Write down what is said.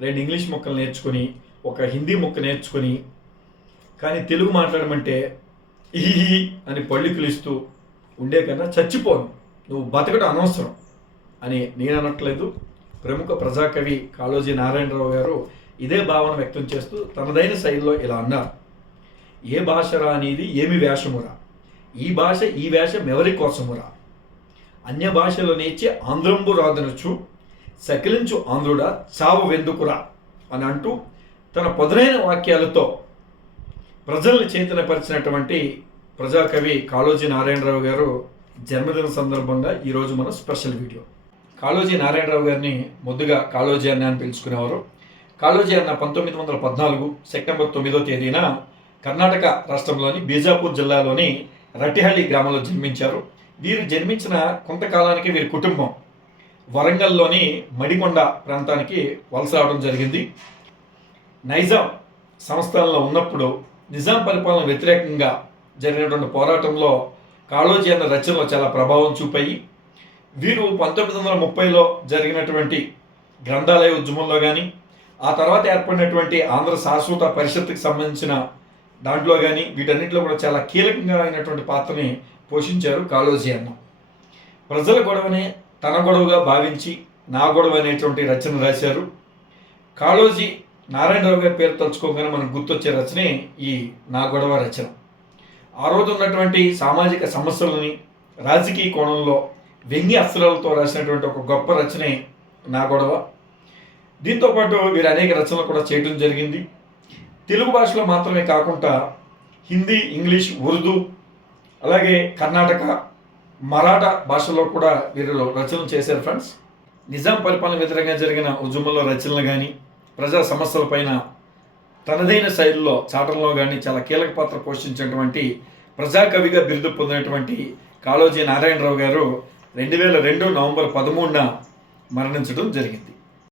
2 English ముక్కలు నేర్చుకొని, ఒక హిందీ ముక్క నేర్చుకొని, కానీ తెలుగు మాట్లాడమంటే ఈ అని పళ్ళికిలిస్తూ ఉండే కన్నా చచ్చిపోను, నువ్వు బతకడం అనవసరం అని నేను అనట్లేదు. ప్రముఖ ప్రజాకవి కాళోజీ నారాయణరావు గారు ఇదే భావన వ్యక్తం చేస్తూ తనదైన శైలిలో ఇలా అన్నారు: ఏ భాషరా అనేది ఏమి వేషమురా, ఈ భాష ఈ వేషం ఎవరి కోసమురా, అన్య భాషలో నేర్చి ఆంధ్రంబు రాదనొచ్చు, సకిలించు ఆంధ్రుడా చావు వెందుకురా అని అంటూ తన పదునైన వాక్యాలతో ప్రజల్ని చైతన్యపరిచినటువంటి ప్రజాకవి కాళోజీ నారాయణరావు గారు జన్మదిన సందర్భంగా ఈరోజు మన స్పెషల్ వీడియో. కాళోజీ నారాయణరావు గారిని ముద్దుగా కాళోజీ అన్న అని పిలుచుకునేవారు. కాళోజీ అన్న 1914 సెప్టెంబర్ 9వ తేదీన కర్ణాటక రాష్ట్రంలోని బీజాపూర్ జిల్లాలోని రట్టిహళ్లి గ్రామంలో జన్మించారు. వీరు జన్మించిన కొంతకాలానికి వీరి కుటుంబం వరంగల్లోని మడికొండ ప్రాంతానికి వలస రావడం జరిగింది. నైజాం సంస్థానంలో ఉన్నప్పుడు నిజాం పరిపాలన వ్యతిరేకంగా జరిగినటువంటి పోరాటంలో కాళోజీ అన్న రచనలో చాలా ప్రభావం చూపాయి. వీరు 1930లో జరిగినటువంటి గ్రంథాలయ ఉద్యమంలో కానీ, ఆ తర్వాత ఏర్పడినటువంటి ఆంధ్ర శాశ్వత పరిషత్తుకి సంబంధించిన దాంట్లో కానీ, వీటన్నిటిలో కూడా చాలా కీలకంగా అయినటువంటి పాత్రని పోషించారు కాళోజీ అన్న. ప్రజల గొడవనే తన గొడవగా భావించి నా గొడవ అనేటువంటి రచన రాశారు. కాళోజీ నారాయణరావు గారి పేరు తలుచుకోగానే మనకు గుర్తొచ్చే రచనే ఈ నా గొడవ రచన. ఆ రోజు ఉన్నటువంటి సామాజిక సమస్యలని రాజకీయ కోణంలో వ్యంగ్య అస్త్రాలతో రాసినటువంటి ఒక గొప్ప రచనే నా గొడవ. దీంతోపాటు వీరు అనేక రచనలు కూడా చేయడం జరిగింది. తెలుగు భాషలో మాత్రమే కాకుండా హిందీ, ఇంగ్లీష్, ఉర్దూ, అలాగే కర్ణాటక, మరాఠా భాషలో కూడా వీరు రచనలు చేశారు ఫ్రెండ్స్. నిజాం పరిపాలన వ్యతిరేకంగా జరిగిన ఉద్యమంలో రచనలు కానీ, ప్రజా సమస్యలపైన తనదైన శైలిలో చాటంలో కానీ చాలా కీలక పాత్ర పోషించినటువంటి ప్రజాకవిగా బిరుదు పొందినటువంటి కాళోజీ నారాయణరావు గారు 2002 నవంబర్ 13న మరణించడం జరిగింది.